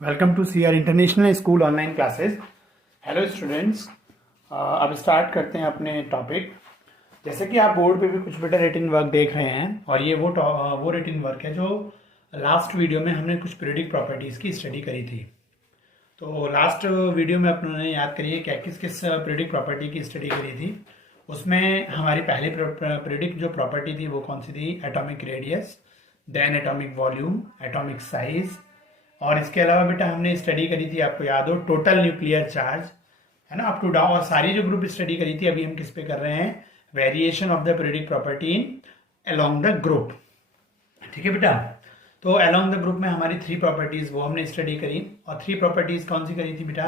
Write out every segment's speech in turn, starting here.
Welcome to CR international school online classes. Hello students, अब start करते हैं अपने टॉपिक। जैसे कि आप बोर्ड पे भी कुछ बेटा रिटन वर्क देख रहे हैं, और ये वो रिटन वर्क है जो लास्ट वीडियो में हमने कुछ पीरियडिक प्रॉपर्टीज़ की स्टडी करी थी। तो लास्ट वीडियो में अपने याद करिए क्या किस किस पीरियडिक प्रॉपर्टी की स्टडी करी थी। उसमें हमारी पहली पीरियडिक जो प्रॉपर्टी थी वो कौन सी थी? Atomic radius, then atomic volume, atomic size, और इसके अलावा बेटा हमने स्टडी करी थी, आपको याद हो, टोटल न्यूक्लियर चार्ज, है ना, अप टू डाउन। और सारी जो ग्रुप स्टडी करी थी अभी हम किस पे कर रहे हैं? Variation of the periodic property in along the group. ठीक है बेटा। तो अलोंग द ग्रुप में हमारी 3 प्रॉपर्टीज वो हमने स्टडी करी, और 3 प्रॉपर्टीज कौन सी करी थी बेटा?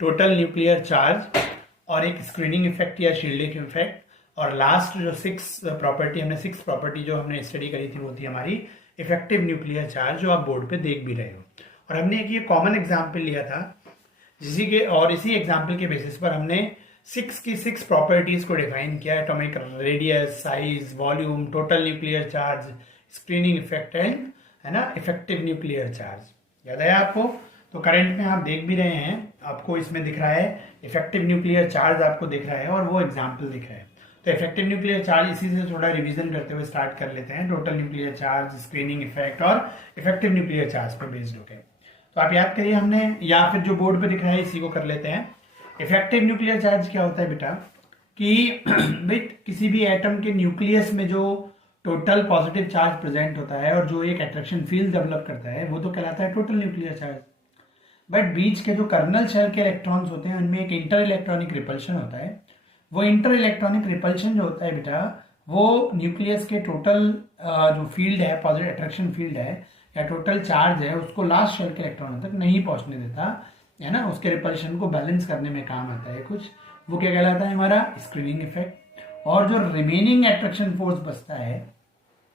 टोटल न्यूक्लियर चार्ज, और एक स्क्रीनिंग इफेक्ट या शील्डिंग इफेक्ट, और लास्ट जो 6 प्रॉपर्टी जो हमने स्टडी करी थी वो थी हमारी इफेक्टिव न्यूक्लियर चार्ज, जो आप बोर्ड पे देख भी रहे हो। और हमने एक ये कॉमन एग्जाम्पल लिया था इसी एग्जाम्पल के बेसिस पर हमने 6 प्रॉपर्टीज को डिफाइन किया: atomic radius, size, volume, total nuclear charge, screening effect and, है ना, इफेक्टिव न्यूक्लियर चार्ज। याद आया आपको? तो करंट में आप देख भी रहे हैं, आपको इसमें दिख रहा है इफेक्टिव न्यूक्लियर चार्ज, आपको दिख रहा है, और वो एग्जाम्पल दिख रहा है। तो इफेक्टिव न्यूक्लियर चार्ज इसी से थोड़ा रिवीजन करते हुए स्टार्ट कर लेते हैं। Total nuclear charge, screening effect और इफेक्टिव न्यूक्लियर चार्ज पर बेस्ड होकर। तो आप याद करिए हमने, या फिर जो बोर्ड पे दिख रहा है इसी को कर लेते हैं। इफेक्टिव न्यूक्लियर चार्ज क्या होता है बेटा? कि भाई किसी भी एटम के न्यूक्लियस में जो टोटल पॉजिटिव चार्ज प्रेजेंट होता है और जो एक अट्रैक्शन फील्ड डेवलप करता है वो तो कहलाता है टोटल न्यूक्लियर चार्ज। बट बीच के जो कर्नल शेल के इलेक्ट्रॉन्स होते हैं उनमें एक इंटर इलेक्ट्रॉनिक रिपल्शन होता है। वो इंटर इलेक्ट्रॉनिक रिपल्शन जो होता है बेटा, वो न्यूक्लियस के टोटल जो फील्ड है, पॉजिटिव अट्रैक्शन फील्ड है या टोटल चार्ज है, उसको लास्ट शेल के इलेक्ट्रॉन तक नहीं पहुंचने देता, है ना। उसके रिपल्शन को बैलेंस करने में काम आता है कुछ, वो क्या कहलाता है? हमारा स्क्रीनिंग इफेक्ट। और जो रिमेनिंग अट्रैक्शन फोर्स बचता है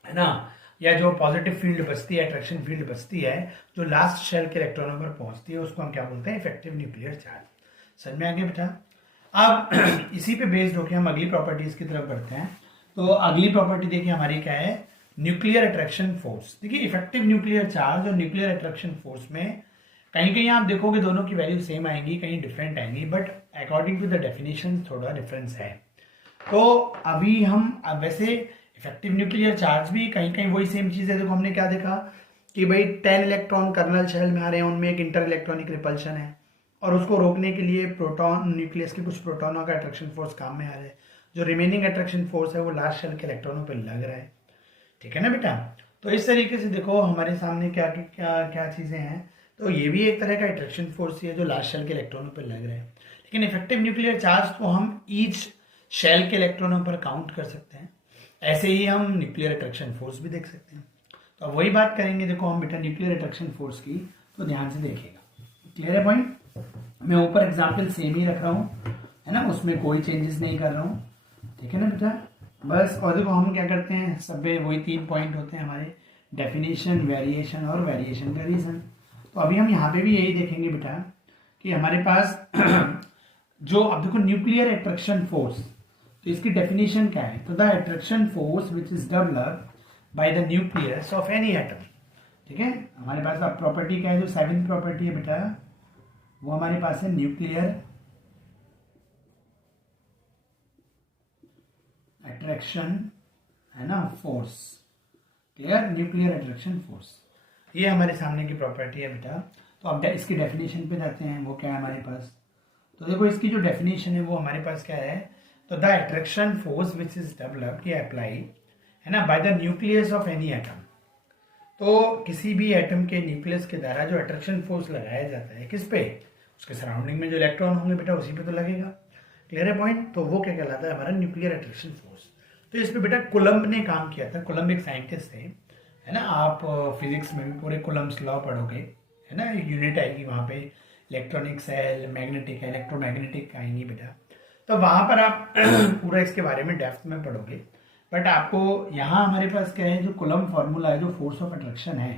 ना, या जो पॉजिटिव फील्ड बचती है, अट्रैक्शन फील्ड बचती है, जो लास्ट शेल के इलेक्ट्रॉनों पर पहुंचती है, उसको हम क्या बोलते हैं? Effective nuclear charge. समझ में आ गया बेटा? अब इसी पे बेस्ड होकर हम अगली प्रॉपर्टीज की तरफ बढ़ते हैं। तो अगली प्रॉपर्टी देखिए हमारी क्या है? Nuclear attraction force. देखिए इफेक्टिव न्यूक्लियर चार्ज और न्यूक्लियर अट्रैक्शन फोर्स में कहीं कहीं आप देखोगे दोनों की वैल्यू सेम आएंगी, कहीं डिफरेंट आएंगी, but according to the definition थोड़ा डिफरेंस है। तो अभी हम वैसे इफेक्टिव न्यूक्लियर चार्ज भी कहीं कहीं वही सेम चीज है। देखो हमने क्या देखा कि भाई 10 इलेक्ट्रॉन कर्नल शेल में आ रहे हैं, उनमें एक इंटर इलेक्ट्रॉनिक रिपल्शन है, और उसको रोकने के लिए प्रोटॉन, न्यूक्लियस के कुछ प्रोटॉनों का अट्रैक्शन फोर्स काम में आ रहा है। जो रिमेनिंग अट्रैक्शन फोर्स है वो लास्ट शेल के इलेक्ट्रॉनों पर लग रहा है। ठीक है ना बेटा? तो इस तरीके से देखो हमारे सामने क्या क्या क्या चीजें हैं। तो ये भी एक तरह का अट्रैक्शन फोर्स ही है जो लास्ट शेल के इलेक्ट्रॉनों पर लग रहा है। लेकिन इफेक्टिव न्यूक्लियर चार्ज को हम ईच शेल के इलेक्ट्रॉनों पर काउंट कर सकते हैं। ऐसे ही हम न्यूक्लियर अट्रैक्शन फोर्स भी देख सकते हैं। तो अब वही बात करेंगे देखो हम बेटा न्यूक्लियर अट्रैक्शन फोर्स की, तो ध्यान से देखिएगा। क्लियर है पॉइंट? मैं ऊपर एग्जाम्पल सेम ही रख रहा हूँ, है ना, उसमें कोई चेंजेस नहीं कर रहा हूँ। ठीक है ना बेटा? बस। और देखो हम क्या करते हैं, सब में वही 3 पॉइंट होते हैं हमारे: डेफिनेशन, वेरिएशन और वेरिएशन का रीजन। तो अभी हम यहाँ पे भी यही देखेंगे बेटा कि हमारे पास जो, अब देखो न्यूक्लियर अट्रैक्शन फोर्स, तो इसकी डेफिनेशन क्या है? तो the attraction force which is developed by the nucleus of any atom. ठीक है, हमारे पास अब प्रॉपर्टी क्या है? जो 7th प्रॉपर्टी है बेटा वो हमारे पास है न्यूक्लियर अट्रैक्शन, है ना, force. Clear? Nuclear attraction force, ये हमारे सामने की प्रॉपर्टी है बेटा। तो अब इसकी डेफिनेशन पे जाते हैं, वो क्या है हमारे पास? तो देखो इसकी जो डेफिनेशन है वो हमारे पास क्या है? तो the attraction force which is developed या अप्लाइड, है ना, by the nucleus of any atom. तो किसी भी एटम के न्यूक्लियस के द्वारा जो अट्रैक्शन फोर्स लगाया जाता है, किस पे? उसके सराउंडिंग में जो इलेक्ट्रॉन होंगे बेटा उसी पे तो लगेगा। क्लियर है पॉइंट? तो वो क्या कहलाता है? हमारा न्यूक्लियर अट्रैक्शन फोर्स। तो इस पे बेटा कुलम्ब ने काम किया था। कुलम्ब एक साइंटिस्ट थे, है ना। आप फिजिक्स में भी पूरे कुलम्ब्स लॉ पढ़ोगे, है ना, यूनिट आएगी वहाँ पे, इलेक्ट्रॉनिक सेल, मैग्नेटिक, इलेक्ट्रोमैग्नेटिक आएंगी बेटा। तो वहाँ पर आप पूरा इसके बारे में डेप्थ में पढ़ोगे। बट आपको यहाँ हमारे पास क्या है? जो कुलम्ब फॉर्मूला है, जो फोर्स ऑफ अट्रैक्शन है,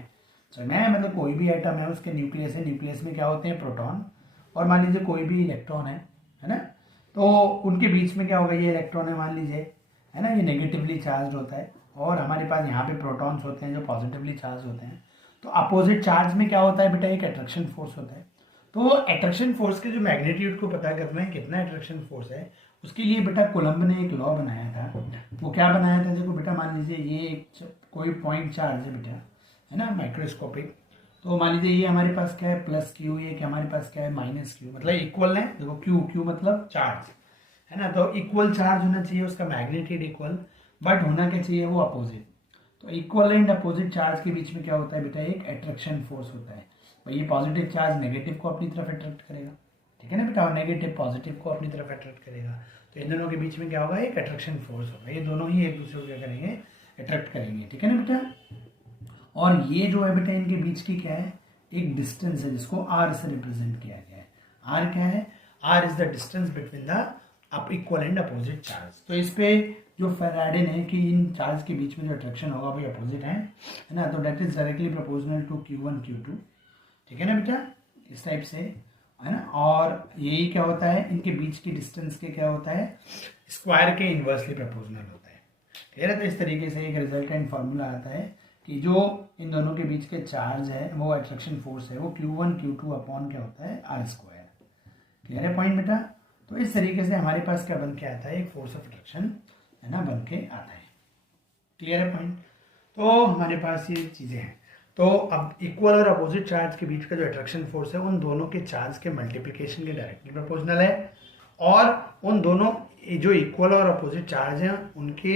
तो मैं मतलब कोई भी एटम है उसके न्यूक्लियस है, न्यूक्लियस में क्या होते हैं? प्रोटॉन, और मान लीजिए कोई भी इलेक्ट्रॉन है ना, तो उनके बीच में क्या होगा, ये इलेक्ट्रॉन है मान लीजिए, है ना, ये नेगेटिवली चार्ज होता है और हमारे पास यहाँ पे प्रोटॉन्स होते हैं जो पॉजिटिवली चार्ज होते हैं। तो अपोजिट चार्ज में क्या होता है बेटा, एक अट्रैक्शन फोर्स होता है। तो अट्रैक्शन फोर्स के जो मैग्नीट्यूड को पता करना है कितना अट्रैक्शन फोर्स है, उसके लिए बेटा कोलम्ब ने एक लॉ बनाया था। वो क्या बनाया था, देखो बेटा मान लीजिए ये एक कोई पॉइंट चार्ज है बेटा, है ना, माइक्रोस्कोपिक। तो मान लीजिए ये हमारे पास क्या है प्लस क्यू, ये कि हमारे पास क्या है माइनस क्यू, मतलब इक्वल है। देखो क्यू क्यू मतलब चार्ज, है ना, तो इक्वल चार्ज होना चाहिए, उसका मैग्नीट्यूड इक्वल, बट होना क्या चाहिए, वो अपोजिट। तो इक्वल एंड अपोजिट चार्ज के बीच में क्या होता है बेटा, एक अट्रैक्शन फोर्स होता है। और ये पॉजिटिव चार्ज नेगेटिव को अपनी तरफ अट्रैक्ट करेगा, ठीक है ना बेटा, और नेगेटिव पॉजिटिव को अपनी तरफ अट्रैक्ट करेगा। तो इन दोनों के बीच में क्या होगा, एक अट्रैक्शन फोर्स होगा। ये दोनों ही एक दूसरे को क्या करेंगे, अट्रैक्ट करेंगे, ठीक है ना बेटा। और ये जो है बेटा इनके बीच की क्या है, एक डिस्टेंस है जिसको आर से रिप्रेजेंट किया गया है। आर क्या है, R is the distance between the up equal and opposite charge. तो इस पे जो फैराडे ने कि इन चार्ज के बीच में जो अट्रैक्शन होगा वो अपोजिट है ना, तो that is directly proportional to Q1 Q2, ठीक है ना बेटा, इस टाइप से, है ना। और यही क्या होता है, इनके बीच की डिस्टेंस के क्या होता है, स्क्वायर के इन्वर्सली प्रोपोर्शनल होता है, ठीक है। तो इस तरीके से एक रिजल्टेंट फार्मूला आता है कि जो इन दोनों के बीच के चार्ज है वो अट्रैक्शन फोर्स है, वो Q1 Q2 अपॉन क्या होता है, R स्क्वायर। क्लियर है पॉइंट बेटा। तो इस तरीके से हमारे पास क्या बन के आता है, एक फोर्स ऑफ अट्रैक्शन, है ना, बन के आता है। क्लियर है पॉइंट। तो हमारे पास ये चीज़ें हैं। तो अब इक्वल और अपोजिट चार्ज के बीच का जो अट्रैक्शन फोर्स है उन दोनों के चार्ज के मल्टीप्लिकेशन के डायरेक्टली प्रोपोर्शनल है, और उन दोनों जो इक्वल और अपोजिट चार्ज हैं उनके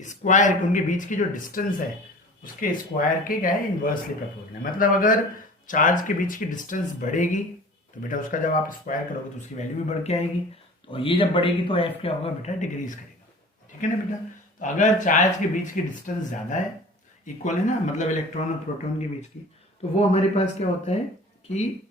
स्क्वायर, उनके बीच की जो डिस्टेंस है उसके स्क्वायर के क्या है, इन्वर्सली प्रोपोर्शनल है। मतलब अगर चार्ज के बीच की डिस्टेंस बढ़ेगी तो बेटा उसका जब आप स्क्वायर करोगे तो उसकी वैल्यू भी बढ़ के आएगी, और ये जब बढ़ेगी तो एफ क्या होगा बेटा, डिक्रीज करेगा, ठीक है ना बेटा। तो अगर चार्ज के बीच की डिस्टेंस ज़्यादा है, इक्वल है ना, मतलब इलेक्ट्रॉन और प्रोटॉन के बीच की, तो वो हमारे पास क्या होता है कि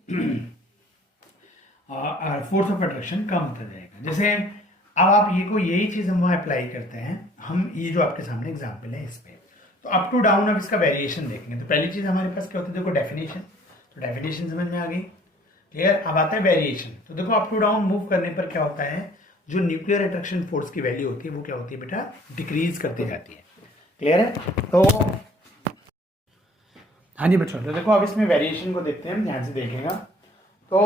फोर्स ऑफ अट्रैक्शन कम होता जाएगा। जैसे अब आप ये को यही चीज़ हम वहाँ अप्लाई करते हैं, हम ये जो आपके सामने एग्जाम्पल है इस पे, तो अप टू डाउन अब इसका वेरिएशन देखेंगे। तो पहली चीज़ हमारे पास क्या होती है, देखो डेफिनेशन, तो डेफिनेशन समझ में आ गई, क्लियर। अब आता है वेरिएशन। तो देखो अप टू डाउन मूव करने पर क्या होता है, जो न्यूक्लियर अट्रैक्शन फोर्स की वैल्यू होती है वो क्या होती है बेटा, डिक्रीज करती जाती है। क्लियर है। तो हाँ जी बच्चों, तो देखो अब इसमें वेरिएशन को देखते हैं, ध्यान से देखेगा। तो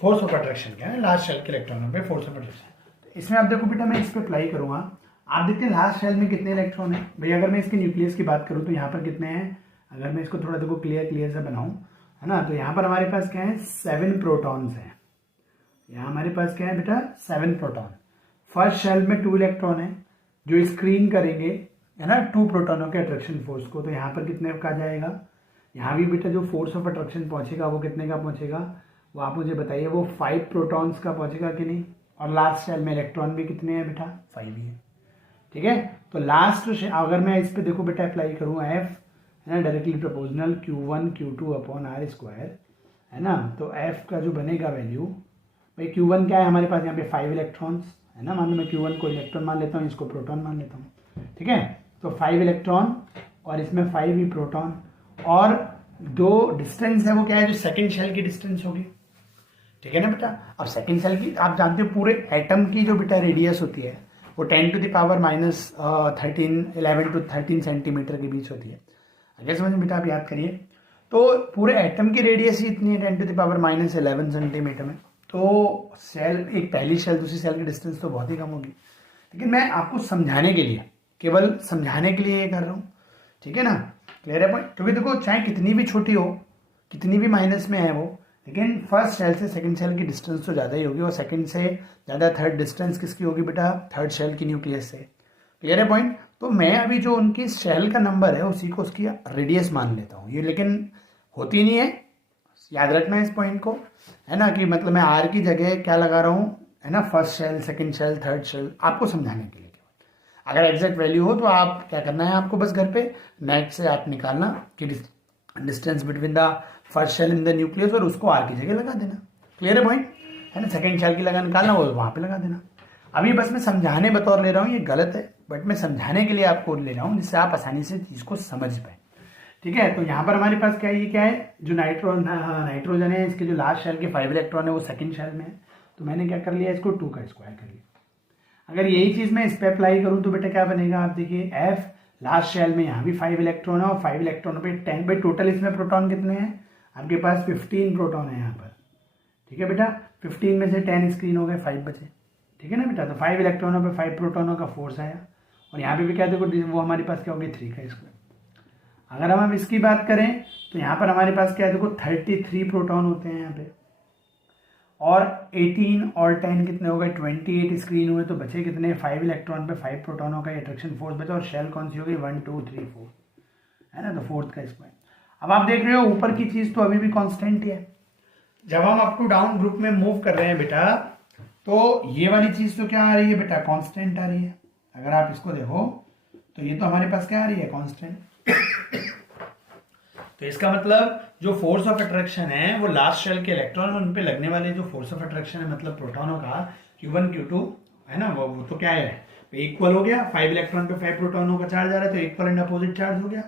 फोर्स ऑफ अट्रैक्शन क्या है, लास्ट शेल के इलेक्ट्रॉनों पे फोर्स ऑफ अट्रैक्शन। इसमें आप देखो बेटा मैं इस पर अप्लाई करूंगा, आप देखते हैं लास्ट शेल में कितने इलेक्ट्रॉन है भाई। अगर मैं इसके न्यूक्लियस की बात करूँ तो यहाँ पर कितने हैं, अगर मैं इसको थोड़ा देखो क्लियर से बनाऊँ, है ना, तो यहाँ पर हमारे पास क्या है, 7 प्रोटॉन्स हैं। यहाँ हमारे पास क्या है बेटा, 7 प्रोटॉन। फर्स्ट शेल में 2 इलेक्ट्रॉन है जो स्क्रीन करेंगे, है ना, 2 प्रोटॉनों के अट्रैक्शन फोर्स को। तो यहाँ पर कितने का जाएगा, यहाँ भी बेटा जो फोर्स ऑफ अट्रैक्शन पहुँचेगा वो कितने का पहुँचेगा, वो आप मुझे बताइए, वो 5 प्रोटॉन्स का पहुँचेगा कि नहीं। और लास्ट शेल में इलेक्ट्रॉन भी कितने हैं बेटा, 5 ही है, ठीक है। तो लास्ट अगर मैं इस पर देखो बेटा अप्लाई करूँ एफ, है ना, directly proportional Q1 Q2 upon R square, है ना। तो एफ का जो बनेगा वैल्यू भाई, Q1 क्या है हमारे पास यहाँ पे 5 इलेक्ट्रॉन्स, है ना, मान लो मैं Q1 को इलेक्ट्रॉन मान लेता हूँ, इसको प्रोटॉन मान लेता हूँ, ठीक है। तो 5 इलेक्ट्रॉन और इसमें 5 ही प्रोटॉन, और दो डिस्टेंस है वो क्या है, जो सेकंड शेल की डिस्टेंस होगी, ठीक है ना बेटा। अब सेकंड शेल की आप जानते हो पूरे एटम की जो बेटा रेडियस होती है वो 10 to the power minus 11 to 13 centimetre के बीच होती है। अगर समझ में बेटा आप याद करिए, तो पूरे एटम की रेडियस ही इतनी है 10 to the power minus 11 centimetre में। तो सेल, एक पहली सेल दूसरी सेल की डिस्टेंस तो बहुत ही कम होगी, लेकिन मैं आपको समझाने के लिए, केवल समझाने के लिए ये कर रहा हूँ, ठीक है ना। क्लियर है पॉइंट। क्योंकि देखो चाहे कितनी भी छोटी हो, कितनी भी माइनस में है वो, लेकिन फर्स्ट शेल से सेकंड शेल की डिस्टेंस तो ज़्यादा ही होगी, और सेकंड से ज़्यादा थर्ड डिस्टेंस किसकी होगी बेटा, थर्ड शेल की न्यूक्लियस से। क्लियर है पॉइंट। तो मैं अभी जो उनकी शेल का नंबर है उसी को उसकी रेडियस मान लेता हूँ, ये लेकिन होती नहीं है, याद रखना इस पॉइंट को, है ना, कि मतलब मैं आर की जगह क्या लगा रहा हूँ, है ना, first shell second shell third shell, आपको समझाने के लिए। अगर एग्जैक्ट वैल्यू हो तो आप क्या करना है, आपको बस घर पे नेट से आप निकालना कि distance between the first shell in the nucleus, और उसको आर की जगह लगा देना। क्लियर है पॉइंट, है ना। सेकंड शेल की लगा निकालना, वो वहाँ पे लगा देना। अभी बस मैं समझाने बतौर ले रहा हूँ, ये गलत है, बट मैं समझाने के लिए आपको ले रहा हूँ जिससे आप आसानी से चीज़ को समझ पाए, ठीक है। तो यहाँ पर हमारे पास क्या है, ये क्या है, जो नाइट्रोजन है, इसके जो लास्ट शेल के 5 इलेक्ट्रॉन है वो सेकंड शेल में है, तो मैंने क्या कर लिया, इसको 2 का स्क्वायर कर लिया। अगर यही चीज़ मैं इस पर अप्लाई करूँ तो बेटा क्या बनेगा, आप देखिए एफ लास्ट शेल में यहाँ भी 5 इलेक्ट्रॉन है और 5 इलेक्ट्रॉन पे 10 भाई टोटल इसमें प्रोटॉन कितने हैं आपके पास, 15 प्रोटॉन है यहाँ पर। ठीक है बेटा, 15 में से 10 स्क्रीन हो गए, 5 बचे। ठीक है ना बेटा, तो 5 इलेक्ट्रॉनों पे 5 प्रोटॉनों का फोर्स आया और यहाँ पे भी क्या देखो वो हमारे पास क्या हो गया 3 का स्क्वायर। अगर हम इसकी बात करें तो यहाँ पर हमारे पास क्या है देखो 33 प्रोटॉन होते हैं यहाँ पे और 18 और 10 कितने हो गए 28 स्क्रीन हुए, तो बचे कितने 5 इलेक्ट्रॉन पे 5 प्रोटॉनों का अट्रैक्शन फोर्स बचा और शेल कौन सी हो गई 1 2 3 4 है ना, तो 4th का स्क्वायर। अब आप देख रहे हो ऊपर की चीज तो अभी भी कांस्टेंट ही है। जब हम अप टू डाउन ग्रुप में मूव कर रहे हैं बेटा तो ये वाली चीज तो क्या आ रही है बेटा, कांस्टेंट आ रही है। अगर आप इसको देखो तो ये तो हमारे पास क्या आ रही है, कांस्टेंट। तो इसका मतलब जो फोर्स ऑफ अट्रैक्शन है वो लास्ट शेल के इलेक्ट्रॉन और उन पे लगने वाले जो फोर्स ऑफ अट्रैक्शन है मतलब प्रोटॉनों का Q1 Q2 है ना, वो तो क्या है इक्वल हो गया। 5 इलेक्ट्रॉन पे 5 प्रोटॉनों का चार्ज आ रहा है तो इक्वल एंड अपोजिट चार्ज हो गया।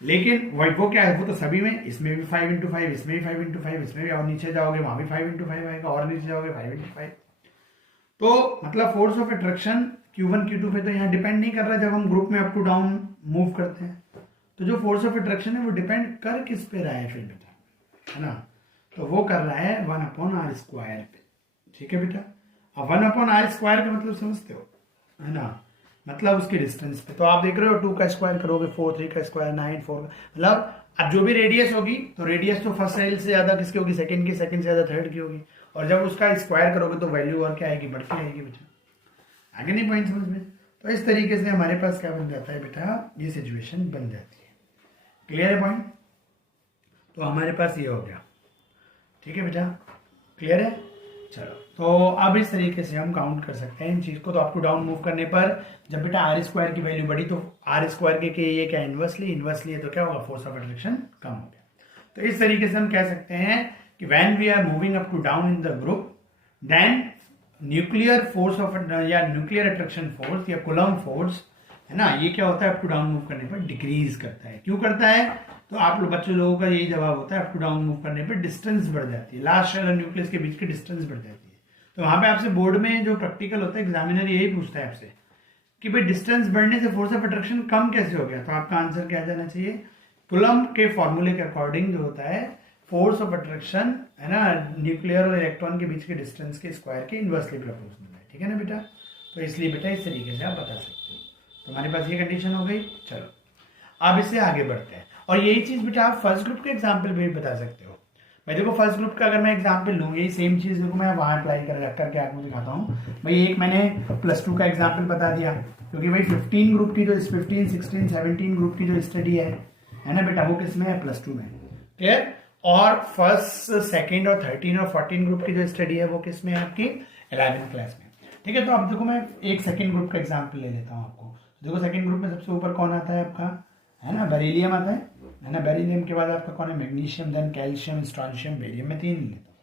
लेकिन वो क्या है, वो तो सभी में, इसमें भी 5 × 5, इसमें भी 5 × 5, इसमें भी, और नीचे जाओगे वहां भी 5 × 5 आएगा और नीचे जाओगे 5 × 5। तो मतलब force of attraction Q1 Q2 पे तो यहाँ डिपेंड नहीं कर रहा जब हम ग्रुप में अप टू डाउन मूव करते हैं। तो जो फोर्स ऑफ अट्रैक्शन है वो डिपेंड कर किस पे रहा है फिर बेटा, है ना, तो वो कर रहा है 1/r² पे। ठीक है बेटा, अब 1/r² का मतलब समझते हो, है ना, मतलब उसके डिस्टेंस पे। तो आप देख रहे हो 2 का स्क्वायर करोगे 4, 3 का स्क्वायर 9, 4 मतलब अब जो भी रेडियस होगी तो रेडियस तो फर्स्ट सेल से ज्यादा किसकी होगी, सेकंड की, सेकंड से ज्यादा थर्ड की होगी, और जब उसका स्क्वायर करोगे तो वैल्यू और क्या आएगी, बढ़ती आएगी बेटा। आगे नहीं पॉइंट समझ में। तो इस तरीके से हमारे पास क्या बन जाता है बेटा, ये सिचुएशन बन जाती है। क्लियर है पॉइंट, तो हमारे पास ये हो गया। ठीक है बेटा, क्लियर है। चलो तो अब इस तरीके से हम काउंट कर सकते हैं इन चीज को। तो अप टू डाउन मूव करने पर जब बेटा r² की वैल्यू बढ़ी तो r² के ये क्या इनवर्सली है तो क्या होगा, फोर्स ऑफ अट्रैक्शन कम हो गया। तो इस तरीके से हम कह सकते हैं कि when we are moving up to down in the group then nuclear force of या न्यूक्लियर अट्रैक्शन फोर्स या कूलम्ब फोर्स है ना, ये क्या होता है अप टू डाउन मूव करने पर डिक्रीज करता है। क्यों करता है, तो आप बच्चों लोगों का यही जवाब होता है, अप टू डाउन मूव करने पर डिस्टेंस बढ़ जाती है, लास्ट शेल और न्यूक्लियस के बीच की डिस्टेंस बढ़ जाती है। तो वहां पे आपसे बोर्ड में जो प्रैक्टिकल होता है एग्जामिनर यही पूछता है आपसे कि भाई डिस्टेंस बढ़ने से फोर्स ऑफ अट्रैक्शन कम कैसे हो गया। तो आपका आंसर क्या जाना चाहिए, कूलम्ब के फॉर्मूले के अकॉर्डिंग जो होता है फोर्स ऑफ अट्रैक्शन है ना, न्यूक्लियर और इलेक्ट्रॉन के बीच के डिस्टेंस के स्क्वायर के इनवर्सली प्रोपोर्शनल है। ठीक है ना बेटा, तो इसलिए बेटा इस तरीके से आप बता सकते हो। तो हमारे पास ये कंडीशन हो गई। चलो अब इससे आगे बढ़ते हैं और यही चीज बेटा आप फर्स्ट ग्रुप के एग्जाम्पल में भी बता सकते हो। भाई देखो फर्स्ट ग्रुप का अगर मैं एग्जाम्पल लूँ, यही सेम चीज देखो मैं वहां अप्लाई करके आपको दिखाता हूँ। भाई एक मैंने +2 का एग्जाम्पल बता दिया क्योंकि भाई 15 ग्रुप की जो 15, 16, 17 ग्रुप की जो स्टडी है ना बेटा, वो किसमें है, +2 में। क्लियर। और फर्स्ट, सेकेंड और 13 और 14 ग्रुप की जो स्टडी है वो किसमें है, आपकी 11th क्लास में। ठीक है, तो अब देखो मैं एक सेकेंड ग्रुप का एग्जाम्पल ले लेता हूँ आपको। देखो सेकेंड ग्रुप में सबसे ऊपर कौन आता है आपका, है ना, बेरिलियम आता है ना। बेरिलियम के बाद आपका कौन है, magnesium, then calcium, strontium, barium में 3 लेता हूँ।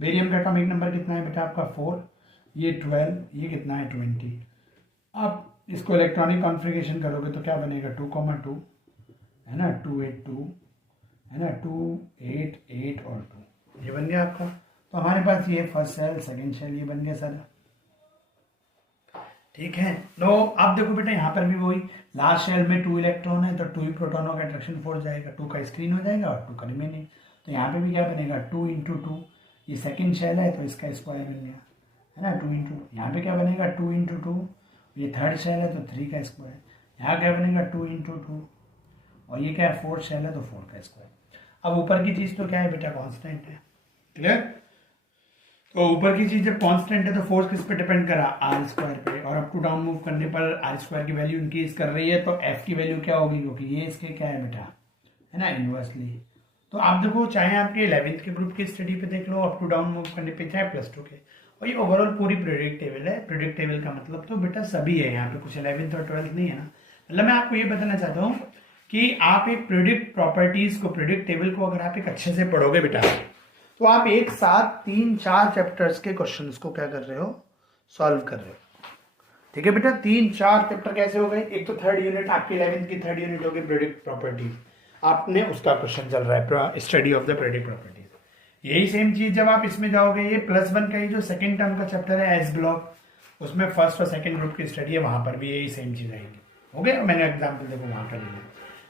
बेरियम का एटॉमिक नंबर कितना है बेटा आपका 4, ये 12, ये कितना है 20। आप इसको इलेक्ट्रॉनिक कॉन्फ़िगरेशन करोगे तो क्या बनेगा 2,2 है ना, 2, 8, 2 है ना, 2, 8, 8 और 2, ये बन गया आपका। तो हमारे पास ये फर्स्ट सेल, सेकेंड सेल, ये बन गया सारा। ठीक है, तो अब देखो बेटा यहाँ पर भी वही, लास्ट शेल में 2 इलेक्ट्रॉन है तो 2 ही प्रोटॉनों का अट्रैक्शन फोर्स जाएगा, 2 का स्क्रीन हो जाएगा और 2 का रिमेनिंग। तो यहाँ पे भी क्या बनेगा 2 × 2, ये सेकंड शेल है तो इसका स्क्वायर बन गया, है ना, 2 × यहाँ पे क्या बनेगा 2 × 2, ये थर्ड शेल है तो 3 का स्क्वायर, यहाँ क्या बनेगा 2 × 2 और ये क्या है फोर्थ शेल है तो 4 का स्क्वायर। अब ऊपर की चीज तो क्या है बेटा, कांस्टेंट है। क्लियर। तो ऊपर की चीज जब कांस्टेंट है तो फोर्स किस पे डिपेंड करा, r² पे, और अप टू डाउन मूव करने पर r² की वैल्यू इंक्रीज कर रही है तो f की वैल्यू क्या होगी, क्योंकि ये इसके क्या है बेटा, है ना, इनवर्सली। तो आप देखो चाहे आपके 11th के ग्रुप की स्टडी पे देख लो अप टू डाउन मूव करने पे, चाहे +2 के, और ये ओवरऑल पूरी प्रेडिक्ट टेबल है। प्रेडिक्ट टेबल का मतलब तो बेटा सभी है, यहाँ पे कुछ 11th और 12th नहीं है ना। मतलब मैं आपको ये बताना चाहता हूँ कि आप एक प्रेडिक्ट प्रॉपर्टीज को, प्रेडिक्ट टेबल को अगर आप एक अच्छे से पढ़ोगे बेटा तो आप एक साथ 3-4 चैप्टर्स के क्वेश्चंस को क्या कर रहे हो, सॉल्व कर रहे हो। ठीक है बेटा, 3-4 चैप्टर कैसे हो गए, एक तो थर्ड यूनिट आपकी 11th की थर्ड यूनिट होगी प्रेडिक्ट प्रॉपर्टीज, आपने उसका क्वेश्चन चल रहा है study of the predict properties. यही सेम चीज जब आप इसमें जाओगे, ये +1 का ही जो सेकंड टर्म का चैप्टर है एस ब्लॉक, उसमें फर्स्ट और सेकंड ग्रुप की स्टडी है, वहां पर भी यही सेम चीज आएगी। ओके, मैंने एग्जाम्पल देखो वहां पर लिया।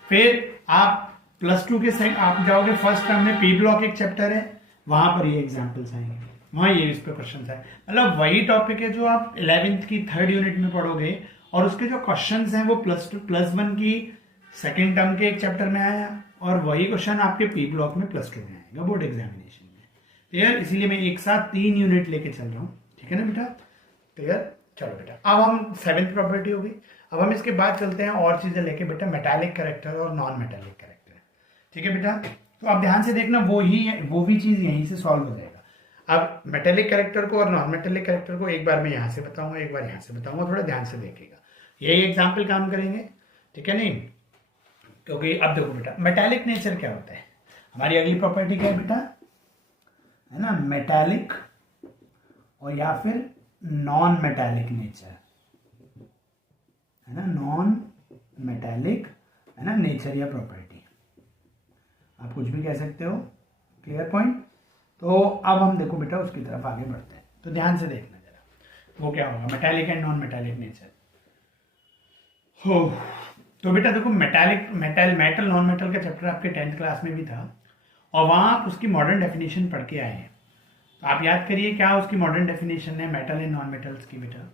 फिर आप +2 के आप जाओगे, फर्स्ट टर्म में पी ब्लॉक एक चैप्टर है, वहां पर ये एग्जाम्पल्स आएंगे, वहां ये इस पे क्वेश्चन है। मतलब वही टॉपिक है जो आप 11th की 3rd यूनिट में पढ़ोगे, और उसके जो क्वेश्चन हैं वो +1 की सेकेंड टर्म के एक चैप्टर में आया, और वही क्वेश्चन आपके पी ब्लॉक में +2 में आएगा बोर्ड एग्जामिनेशन में। क्लियर? इसीलिए मैं एक साथ 3 यूनिट लेके चल रहा हूँ, ठीक है ना बेटा? क्लियर? चलो बेटा, अब हम 7th प्रॉपर्टी हो गई। अब हम इसके बाद चलते हैं और चीजें लेके बेटा, मेटालिक कैरेक्टर और नॉन मेटालिक कैरेक्टर। ठीक है बेटा? तो आप ध्यान से देखना, वो भी चीज यहीं से सॉल्व हो जाएगा। अब मेटेलिक कैरेक्टर को और नॉन मेटेलिक कैरेक्टर को एक बार मैं यहाँ से बताऊंगा, एक बार यहाँ से बताऊंगा, थोड़ा ध्यान से देखिएगा, यही एग्जाम्पल काम करेंगे, ठीक है नहीं? क्योंकि अब देखो बेटा, मेटालिक नेचर क्या होता है, हमारी अगली प्रॉपर्टी क्या है बेटा, है ना, मेटालिक और या फिर नॉन मेटालिक नेचर, है ना, नॉन मेटालिक, है ना, नेचर या प्रॉपर्टी, आप कुछ भी कह सकते हो। Clear point? तो अब हम देखो बेटा उसकी तरफ आगे बढ़ते हैं, तो ध्यान से देखना जरा, वो क्या होगा, metallic and non metallic nature. हो, तो बेटा देखो, मेटल नॉन मेटल का चैप्टर आपके 10th क्लास में भी था, और वहां आप उसकी मॉडर्न डेफिनेशन पढ़ के आए हैं। तो आप याद करिए क्या उसकी मॉडर्न डेफिनेशन है मेटल एंड नॉन मेटल्स की बेटा।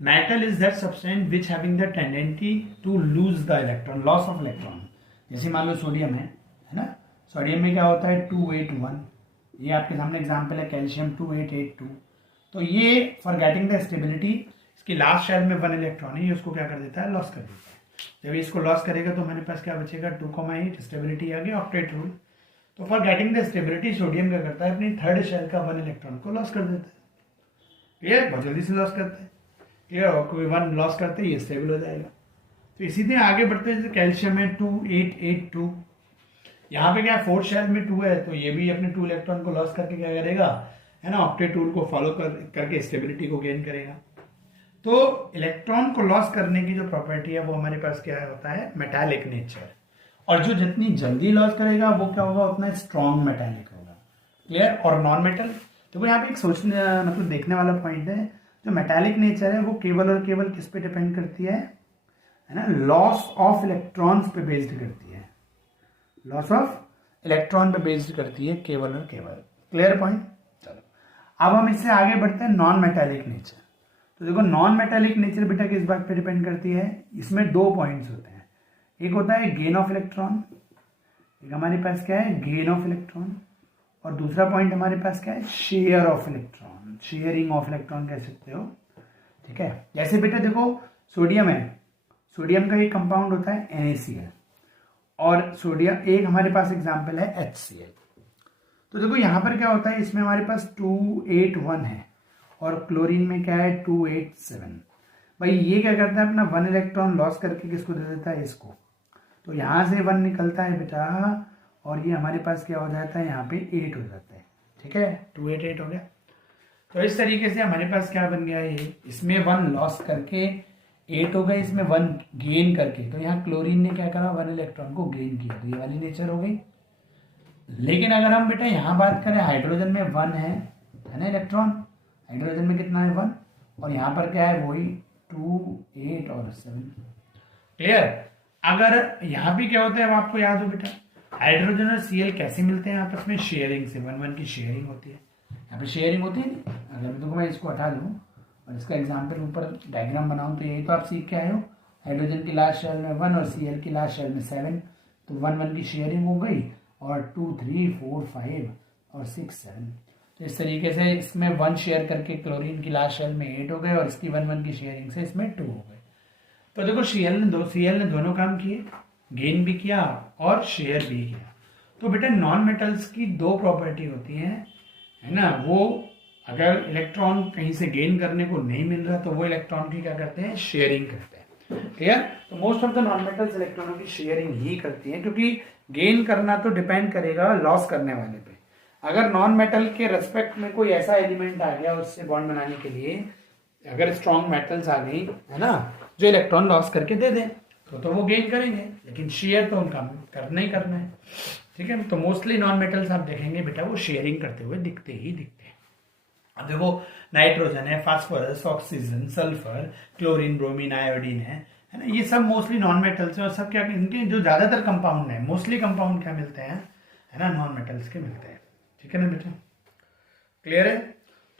Metal is that substance which having the tendency to lose the electron, loss of electron. जैसे मान लो सोडियम है ना, सोडियम में क्या होता है 281, ये आपके सामने एग्जाम्पल है, कैल्शियम 2882। तो ये फॉर गेटिंग द स्टेबिलिटी, इसकी लास्ट शेल में 1 इलेक्ट्रॉन है, ये उसको क्या कर देता है, लॉस कर देता है। जब इसको लॉस करेगा तो हमारे पास क्या बचेगा, 2,8, स्टेबिलिटी आ गई, ऑक्टेट रूल। तो for getting the stability sodium क्या करता है, अपनी 3rd शेल का 1 इलेक्ट्रॉन को लॉस कर देता है। क्लियर? बहुत जल्दी से लॉस करता है। क्लियर? और कोई 1 लॉस करते ही ये स्टेबल हो जाएगा। तो इसी तरह आगे बढ़ते हैं, कैल्शियम है 2882, यहाँ पे क्या 4th शेल में 2 है, तो ये भी अपने 2 इलेक्ट्रॉन को लॉस करके क्या करेगा, है ना, ऑक्टेट रूल को फॉलो करके स्टेबिलिटी को गेन करेगा। तो इलेक्ट्रॉन को लॉस करने की जो प्रॉपर्टी है वो हमारे पास क्या होता है, मेटालिक नेचर। और जो जितनी जल्दी लॉस करेगा वो क्या होगा, उतना स्ट्रॉन्ग मेटालिक होगा। क्लियर? और नॉन मेटल, तो यहाँ पे एक सोचने मतलब देखने वाला पॉइंट है, जो मेटालिक नेचर है वो केवल और केवल किस पे डिपेंड करती है ना, लॉस ऑफ इलेक्ट्रॉन्स पे बेस्ड करती है, लॉस ऑफ इलेक्ट्रॉन पे बेस्ड करती है केवल और केवल। Clear point? चलो अब हम इससे आगे बढ़ते हैं नॉन मेटालिक नेचर। तो देखो, नॉन मेटालिक नेचर बेटा किस बात पे डिपेंड करती है, इसमें 2 पॉइंट्स होते हैं, एक होता है गेन ऑफ इलेक्ट्रॉन, एक हमारे पास क्या है, गेन ऑफ इलेक्ट्रॉन, और दूसरा पॉइंट हमारे पास क्या है, share of electron, sharing of electron कह सकते हो। ठीक है? जैसे बेटा देखो, सोडियम है, सोडियम का एक कंपाउंड होता है NaCl, और सोडियम एक हमारे पास एग्जाम्पल है HCl। तो देखो यहाँ पर क्या होता है, इसमें हमारे पास 281 है, और क्लोरीन में क्या है 287। भाई ये क्या करता है, अपना 1 इलेक्ट्रॉन लॉस करके किसको दे देता है, इसको। तो यहाँ से 1 निकलता है बेटा, और ये हमारे पास क्या हो जाता है, यहाँ पे 8 हो जाता है। ठीक है? 288 हो गया। तो इस तरीके से हमारे पास क्या बन गया, ये इसमें 1 लॉस करके 8 हो गए, इसमें 1 गेन करके, तो यहाँ क्लोरीन ने क्या करा, 1 इलेक्ट्रॉन को गेन किया, तो ये वाली नेचर हो गई। लेकिन अगर हम बेटा यहाँ बात करें, हाइड्रोजन में 1 है ना इलेक्ट्रॉन, हाइड्रोजन में कितना है 1, और यहाँ पर क्या है, वही 2, 8 और 7। क्लियर? अगर यहाँ भी क्या होता है, अब आपको याद हो बेटा, हाइड्रोजन और Cl कैसे मिलते हैं आपस में, शेयरिंग से, 1-1 की शेयरिंग होती है। यहाँ पे शेयरिंग होती है नहीं। अगर देखो मैं इसको हटा दूँ और इसका एग्जाम्पल ऊपर डायग्राम बनाऊँ, तो यही तो आप सीख के आए हो, हाइड्रोजन की लास्ट शेल में 1 और Cl की लास्ट शेल में 7, तो 1-1 की शेयरिंग हो गई, और 2, 3, 4, 5 और 6, 7। तो इस तरीके से इसमें 1 शेयर करके क्लोरीन की लास्ट शेल में 8 हो गए, और इसकी 1-1 की शेयरिंग से इसमें 2 हो गए। तो देखो Cl ने दोनों काम किए, गेन भी किया और शेयर भी किया। तो बेटा नॉन मेटल्स की 2 प्रॉपर्टी होती है ना, वो अगर इलेक्ट्रॉन कहीं से गेन करने को नहीं मिल रहा तो वो इलेक्ट्रॉन की क्या करते हैं, शेयरिंग करते हैं। क्लियर? तो most of the non metals इलेक्ट्रॉनों की शेयरिंग ही करती हैं, क्योंकि गेन करना तो डिपेंड करेगा लॉस करने वाले पे। अगर नॉन मेटल के रेस्पेक्ट में कोई ऐसा एलिमेंट आ गया उससे बॉन्ड बनाने के लिए, अगर स्ट्रॉन्ग मेटल्स आ गई, है ना, जो इलेक्ट्रॉन लॉस करके दे दें, तो वो गेन करेंगे, लेकिन शेयर तो उनका करना ही करना है। ठीक है, तो मोस्टली नॉन मेटल्स आप देखेंगे बेटा वो शेयरिंग करते हुए दिखते ही दिखते हैं। अब देखो नाइट्रोजन है, phosphorus, oxygen, sulphur, chlorine, bromine, iodine है ना, ये सब मोस्टली नॉन मेटल्स है। और सब क्या, इनके जो ज्यादातर कंपाउंड है, मोस्टली कंपाउंड क्या मिलते हैं, है ना, नॉन मेटल्स के मिलते हैं। ठीक है ना बेटा, क्लियर है।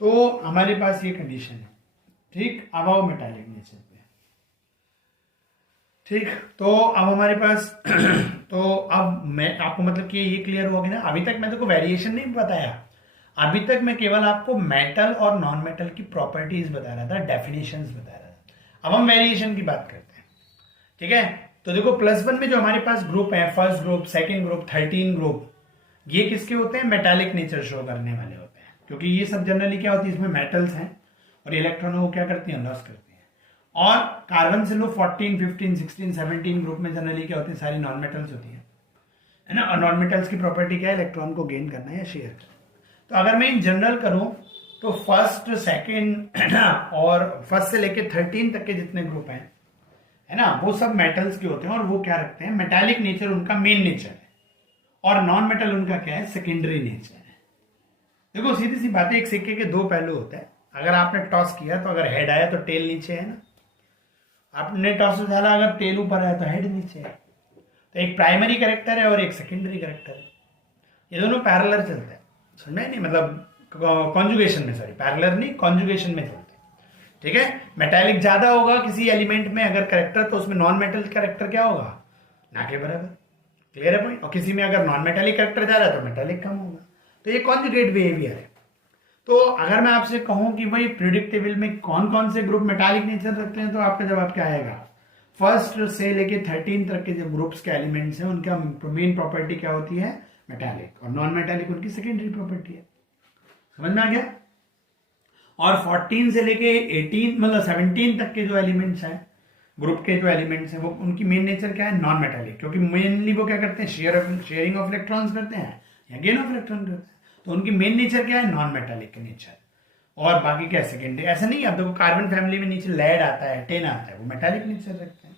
तो हमारे पास ये कंडीशन है। ठीक, अब आओ मेटालिक नेचर पे। ठीक, तो अब हमारे पास तो अब मैं आपको मतलब कि ये क्लियर हो गया ना। अभी तक मैं तो वेरिएशन नहीं बताया, अभी तक मैं केवल आपको मेटल और नॉन मेटल की प्रॉपर्टीज बता रहा था, डेफिनेशंस बता रहा था। अब हम वेरिएशन की बात करते हैं। ठीक है, तो देखो +1 में जो हमारे पास ग्रुप है, first group, second group, 13 group, ये किसके होते हैं, मेटालिक नेचर शो करने वाले होते हैं। क्योंकि ये सब जनरली क्या होती है, इसमें मेटल्स हैं और इलेक्ट्रॉनों को क्या करती हैं, लॉस करती हैं। और कार्बन से लो 14, 15, 16, 17 ग्रुप में जनरली क्या होती है, सारी नॉन मेटल्स होती है ना। और नॉन मेटल्स की प्रॉपर्टी क्या है, इलेक्ट्रॉन को गेन करना है या शेयर करना। तो अगर मैं इन जनरल करूं तो फर्स्ट, सेकंड और फर्स्ट से लेके 13 तक के जितने ग्रुप हैं, है ना, वो सब मेटल्स के होते हैं। और वो क्या रखते हैं, मेटालिक नेचर उनका मेन नेचर है, और नॉन मेटल उनका क्या है, सेकेंडरी नेचर है। देखो सीधी सी बात है, एक सिक्के के दो पहलू होते हैं। अगर आपने टॉस किया तो अगर हेड आया तो टेल नीचे है ना, आपने टॉस उछाला अगर टेल ऊपर आया तो हेड नीचे है। तो एक प्राइमरी कैरेक्टर है और एक सेकेंडरी कैरेक्टर है, ये दोनों पैरेलल चलते हैं। समझ नहीं, मतलब कॉन्जुगेशन में, सॉरी पैरेलल नहीं, कॉन्जुगेशन में चलते हैं। ठीक है, मेटालिक ज्यादा होगा किसी एलिमेंट में अगर कैरेक्टर, तो उसमें नॉन मेटल कैरेक्टर क्या होगा, ना के बराबर। क्लियर है पॉइंट। और किसी में अगर नॉन मेटालिक कैरेक्टर जा रहा है तो मेटालिक कम होगा। तो ये कॉन्जुगेट बिहेवियर है। तो अगर मैं आपसे कहूं कि भाई पीरियोडिक टेबल में कौन कौन से ग्रुप मेटालिक नेचर रखते हैं, तो आपका जवाब क्या आएगा, फर्स्ट से लेके 13 तक के जो ग्रुप्स के एलिमेंट्स हैं उनका मेन प्रॉपर्टी क्या होती है, मेटालिक, और नॉन मेटालिक उनकी सेकेंडरी प्रॉपर्टी है। समझ में आ गया। और 14 से लेके 18 मतलब 17 तक के जो एलिमेंट्स हैं, ग्रुप के जो एलिमेंट्स हैं, वो उनकी मेन नेचर क्या है, नॉन मेटालिक। क्योंकि मेनली वो क्या करते हैं, शेयरिंग ऑफ इलेक्ट्रॉन्स करते हैं या गेन ऑफ इलेक्ट्रॉन करते हैं। तो उनकी मेन नेचर क्या है, नॉन मेटालिक का नेचर। और बाकी क्या सेकेंडरी। ऐसा नहीं, अब देखो कार्बन फैमिली में नीचे लेड आता है, टेन आता है, वो मेटालिक नेचर रखते हैं।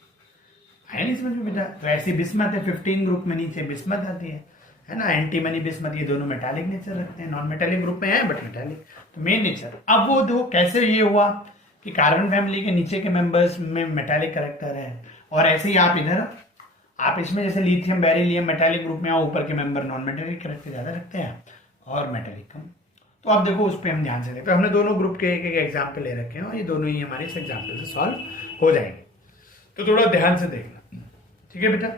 आया नहीं समझ में बेटा। तो ऐसी बिस्मत है 15 ग्रुप में, नीचे बिस्मत आती है ना, एंटीमनी, बिस्मत, ये दोनों मेटालिक नेचर रखते हैं। नॉन मेटालिक ग्रुप में है बट मेटालिक, तो मेन नेचर। अब वो देखो कैसे ये हुआ कि कार्बन फैमिली के नीचे के मेंबर्स में मेटालिक कैरेक्टर है, और ऐसे ही आप इधर, आप इसमें जैसे लिथियम, बेरिलियम मेटालिक ग्रुप में, ऊपर के मेंबर नॉन मेटालिक कैरेक्टर ज्यादा रखते हैं और मेटालिक कम। तो अब देखो उस पर हम ध्यान से देखते हैं। हमने दोनों ग्रुप के एक एक एग्जाम्पल ले रखे हैं और ये दोनों ही हमारे इस एग्जाम्पल से सॉल्व हो जाएंगे। तो थोड़ा ध्यान से देखना, ठीक है बेटा।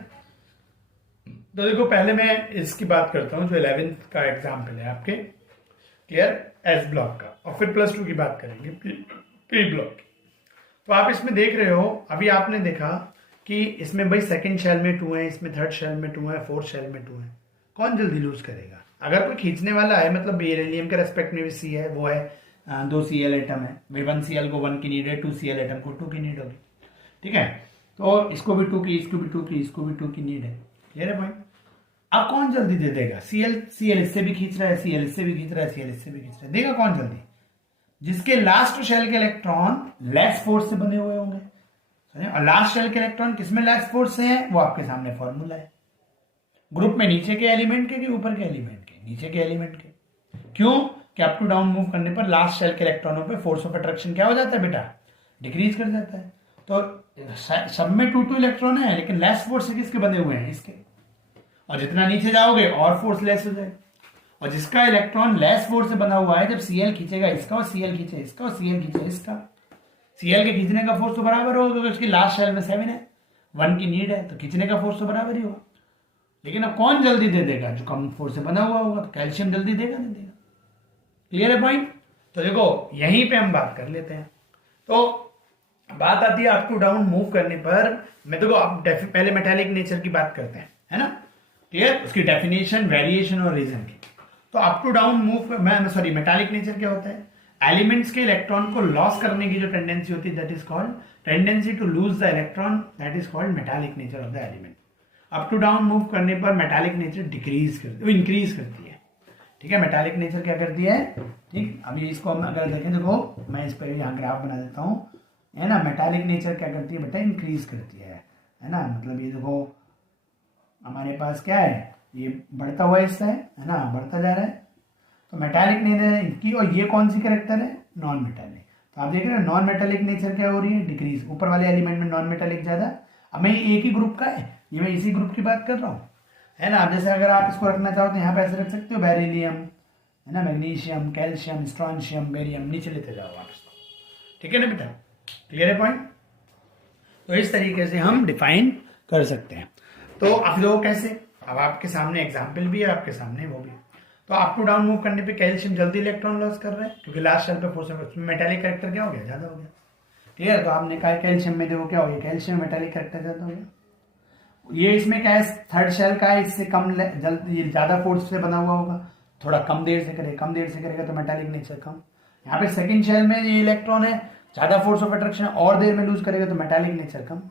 तो देखो पहले मैं इसकी बात करता हूँ जो 11th का एग्जाम्पल है आपके, क्लियर, एस ब्लॉक का, और फिर +2 की बात करेंगे, पी ब्लॉक की। तो आप इसमें देख रहे हो, अभी आपने देखा कि इसमें भाई सेकंड शेल में 2 है, इसमें थर्ड शेल में 2 है, फोर्थ शेल में 2 है। कौन जल्दी लूज करेगा? अगर कोई खींचने वाला है, मतलब बेरिलियम के रेस्पेक्ट में भी सी है, वो है 2 Cl एटम है, भाई 1 Cl को 1 की नीड है, 2 Cl एटम को 2 की नीड होगी। ठीक है, तो इसको भी 2 की, इसको भी 2 की, इसको भी 2 की नीड है। क्लियर है पॉइंट। अब कौन जल्दी दे देगा? Cl इससे भी खींच रहा है, Cl इससे भी खींच रहा है, Cl इससे भी खींच रहा है, देगा कौन जल्दी? जिसके लास्ट शेल के इलेक्ट्रॉन लेस फोर्स से बने हुए होंगे। और लास्ट शेल के इलेक्ट्रॉन किसमें लेस फोर्स से है, वो आपके सामने फॉर्मूला है। ग्रुप में नीचे के एलिमेंट के कि ऊपर के एलिमेंट के? नीचे के एलिमेंट के। क्यों? कि अप टू डाउन मूव करने पर लास्ट शेल के इलेक्ट्रॉनों पे फोर्स ऑफ अट्रैक्शन क्या हो जाता है बेटा? डिक्रीज कर जाता है। तो सब में 2 इलेक्ट्रॉन है, लेकिन लेस फोर्स से किसके बने हुए हैं? इसके। और जितना नीचे जाओगे और फोर्स लेस हो जाएगा। और जिसका इलेक्ट्रॉन लेस फोर्स से बना हुआ है, जब Cl खींचेगा इसका और Cl खींचे इसका और Cl खींचे इसका, Cl के खींचने का फोर्स तो बराबर होगा क्योंकि उसकी लास्ट शेल में 7 है, 1 की नीड है, तो खींचने का फोर्स तो बराबर ही होगा। लेकिन अब कौन जल्दी दे देगा? जो कम फोर्स से बना हुआ होगा। तो कैल्शियम जल्दी देगा, नहीं देगा। क्लियर है पॉइंट। तो देखो यहीं पे हम बात कर लेते हैं। तो बात आती है अप टू डाउन मूव करने पर। मैं देखो अब पहले मेटालिक नेचर की बात करते हैं, है ना, क्लियर, उसकी डेफिनेशन, वेरिएशन और रीजन की। तो up to down move, metallic nature क्या होता है? एलिमेंट्स के इलेक्ट्रॉन को लॉस करने की जो टेंडेंसी होती है, that is called tendency to lose the electron, that is called metallic nature of the element. Up to down move करने पर मेटालिक नेचर डिक्रीज करती है, इंक्रीज करती है। ठीक है, मेटालिक नेचर क्या करती है? ठीक, अभी इसको हम अगर देखें, देखो मैं इस पर यहाँ ग्राफ बना देता हूँ, है ना। मेटालिक नेचर क्या करती है बेटा? इंक्रीज करती है है ना, मतलब ये देखो हमारे पास क्या है, ये बढ़ता हुआ हिस्सा है ना, बढ़ता जा रहा है, तो मेटालिक नहीं है इनकी, और ये कौन सी कैरेक्टर है, नॉन मेटालिक। तो आप देख रहे हो नॉन मेटालिक नेचर क्या हो रही है, डिक्रीज, ऊपर वाले एलिमेंट में नॉन मेटालिक ज़्यादा। अब मैं एक ही ग्रुप का है, ये मैं इसी ग्रुप की बात कर रहा हूँ, है ना। अब जैसे अगर आप इसको रखना चाहो तो यहाँ पे ऐसे रख सकते हो, बेरिलियम, है ना, मैग्नीशियम, कैल्शियम, स्ट्रॉन्शियम, बेरियम, नीचे लेते जाओ आप इसको, ठीक है ना बेटा, क्लियर है पॉइंट। तो इस तरीके से हम डिफाइन कर सकते हैं। तो अब देखो कैसे, अब आपके सामने एग्जाम्पल भी है, आपके सामने वो भी। तो अप टू डाउन मूव करने पे कैल्शियम जल्दी इलेक्ट्रॉन लॉस कर रहा है, क्योंकि लास्ट शेल पे फोर्स है, मेटालिक कैरेक्टर क्या हो गया, ज्यादा हो गया, क्लियर। तो आपने कहा कैल्शियम में देखो क्या हो गया, कैल्शियम मेटालिक कैरेक्टर ज्यादा हो गया। ये इसमें क्या है, थर्ड शेल का है, इससे कम जल्दी, ये ज्यादा फोर्स से बना हुआ होगा, थोड़ा कम देर से करे, कम देर से करेगा तो मेटालिक नेचर कम। यहाँ पे सेकंड शेल में ये इलेक्ट्रॉन है, ज्यादा फोर्स ऑफ अट्रैक्शन और देर में लूज करेगा तो मेटालिक नेचर कम।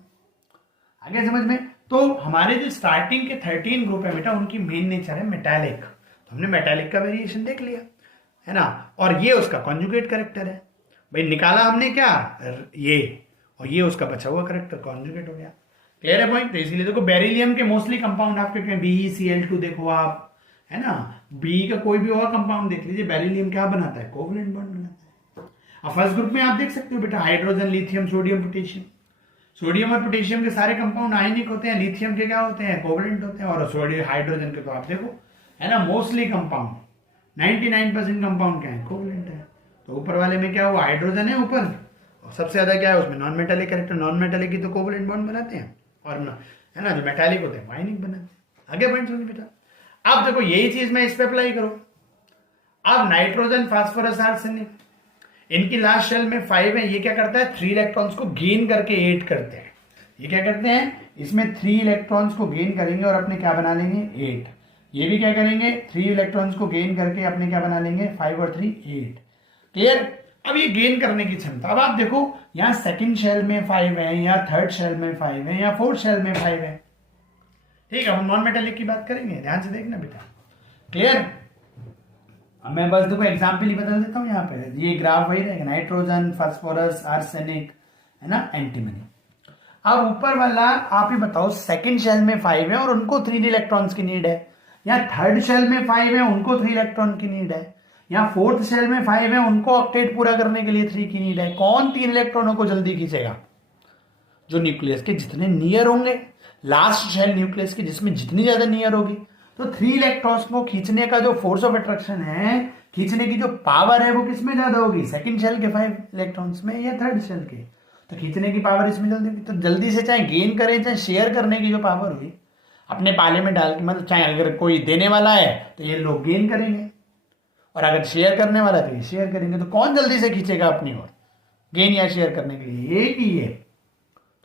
आगे समझ में। तो हमारे जो स्टार्टिंग के 13 ग्रुप है बेटा, उनकी मेन नेचर है मेटालिक। तो हमने मेटालिक का वेरिएशन देख लिया, है ना, और ये उसका कॉन्जुगेट कैरेक्टर है भाई, निकाला हमने क्या, ये, और ये उसका बचा हुआ कैरेक्टर कॉन्जुगेट हो गया, क्लियर है पॉइंट। तो इसीलिए देखो बेरिलियम के मोस्टली कंपाउंड आपके BeCl2 देखो आप, है ना, बी का कोई भी और कंपाउंड देख लीजिए, बेरिलियम क्या बनाता है, कोवलेंट बॉन्ड बनाता है। अब फर्स्ट ग्रुप में आप देख सकते हो बेटा, hydrogen, lithium, sodium, potassium. Sodium और पोटेशियम के सारे कंपाउंड आयनिक होते हैं, लिथियम के क्या होते हैं, कोवलेंट होते हैं, और सोडियम हाइड्रोजन के तो आप देखो, है ना, मोस्टली कंपाउंड 99% कंपाउंड क्या है, कोवलेंट है। तो ऊपर वाले में क्या हुआ, हाइड्रोजन है ऊपर, और सबसे ज्यादा क्या है उसमें, non metallic character. Non metallic की तो कोवलेंट बॉन्ड बनाते हैं, और है ना, जो मेटालिक होते हैं आयनिक बनाते हैं। आगे पॉइंट समझ बेटा। अब देखो यही चीज मैं इस पे अप्लाई करूं। अब नाइट्रोजन, फास्फोरस, आर्सेनिक, इनकी लास्ट शेल में 5 है, ये क्या करता है, 3 इलेक्ट्रॉन्स को गेन करके 8 करते हैं। ये क्या करते हैं, इसमें 3 इलेक्ट्रॉन्स को गेन करेंगे और अपने क्या बना लेंगे, 8। ये भी क्या करेंगे, 3 इलेक्ट्रॉन्स को गेन करके अपने क्या बना लेंगे, 5 और 3 8, क्लियर। अब ये गेन करने की क्षमता, अब आप देखो यहाँ सेकंड शेल में 5 है, या थर्ड शेल में 5 है, या फोर्थ शेल में 5 है, ठीक है। हम नॉन मेटालिक की बात करेंगे, ध्यान से देखना बेटा, क्लियर। अब मैं बस देखो एग्जाम्पल ही बदल देता हूँ यहाँ पे, ये ग्राफ वही रहेगा, नाइट्रोजन, फास्फोरस, आर्सेनिक, है ना, एंटीमनी। अब ऊपर वाला आप ही बताओ, सेकंड शेल में 5 है और उनको 3 इलेक्ट्रॉन्स की नीड है, या थर्ड शेल में 5 है उनको 3 इलेक्ट्रॉन की नीड है, या फोर्थ शेल में 5 है उनको ऑक्टेट पूरा करने के लिए 3 की नीड है। कौन 3 इलेक्ट्रॉनों को जल्दी खींचेगा, जो न्यूक्लियस के जितने नियर होंगे, लास्ट शेल न्यूक्लियस के जिसमें जितनी ज्यादा नियर होगी। तो 3 इलेक्ट्रॉन्स को खींचने का जो फोर्स ऑफ अट्रैक्शन है, खींचने की जो पावर है, वो किसमें ज्यादा होगी, सेकंड शेल के 5 इलेक्ट्रॉन्स में या थर्ड शेल के। तो खींचने की पावर इसमें जल्दी होगी, तो जल्दी से चाहे गेन करें चाहे शेयर करने की जो पावर हुई, अपने पाले में डाल के, मतलब चाहे अगर कोई देने वाला है तो ये लोग गेन करेंगे, और अगर शेयर करने वाला है तो ये शेयर करेंगे। तो कौन जल्दी से खींचेगा अपनी ओर, गेन या शेयर करने के लिए, ये की ये।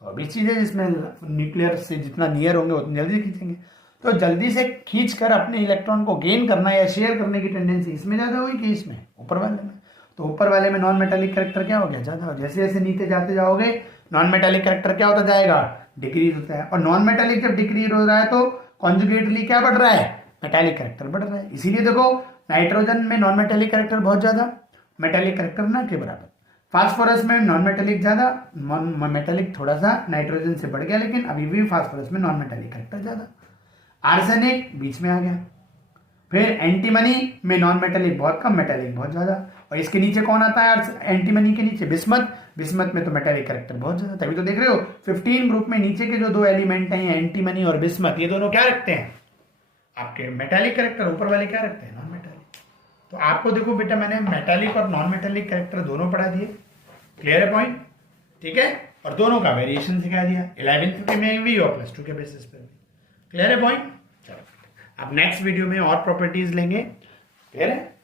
तो अभी चीज है जिसमें न्यूक्लियर से जितना नियर होंगे उतनी जल्दी खींचेंगे। तो जल्दी से खींच कर अपने इलेक्ट्रॉन को गेन करना या शेयर करने की टेंडेंसी इसमें ज्यादा हुई कि इसमें, ऊपर वाले में। तो ऊपर वाले में नॉन मेटालिक कैरेक्टर क्या हो गया, ज्यादा। जैसे जैसे नीचे जाते जाओगे नॉन मेटालिक कैरेक्टर क्या होता जाएगा, डिक्रीज होता है। और नॉन मेटालिक जब डिक्रीज हो रहा है तो कॉन्जुगेटली क्या बढ़ रहा है, मेटालिक कैरेक्टर बढ़ रहा है। इसीलिए देखो नाइट्रोजन में नॉन मेटालिक कैरेक्टर बहुत ज्यादा, मेटालिक कैरेक्टर ना के बराबर। फास्फोरस में नॉन मेटालिक ज्यादा, मेटालिक थोड़ा सा नाइट्रोजन से बढ़ गया, लेकिन अभी भी फास्फोरस में नॉन मेटालिक कैरेक्टर ज्यादा। आर्सेनिक बीच में आ गया। फिर एंटीमनी में नॉन मेटालिक बहुत कम, मेटालिक बहुत ज्यादा। और इसके नीचे कौन आता है एंटीमनी के नीचे, बिस्मथ। बिस्मथ में तो मेटालिक कैरेक्टर बहुत ज्यादा। तभी तो देख रहे हो 15 ग्रुप में नीचे के जो 2 एलिमेंट हैं, एंटीमनी और बिस्मथ, ये दोनों क्या रखते हैं आपके, मेटालिक कैरेक्टर। ऊपर वाले क्या रखते हैं, नॉन मेटालिक। तो आपको देखो बेटा मैंने मेटालिक और नॉन मेटालिक कैरेक्टर दोनों पढ़ा दिए, क्लियर है पॉइंट, ठीक है। और दोनों का वेरिएशन सिखा दिया 11th के में भी और +2 के बेसिस पर भी, क्लियर है पॉइंट। चलो अब नेक्स्ट वीडियो में और प्रॉपर्टीज लेंगे, क्लियर है।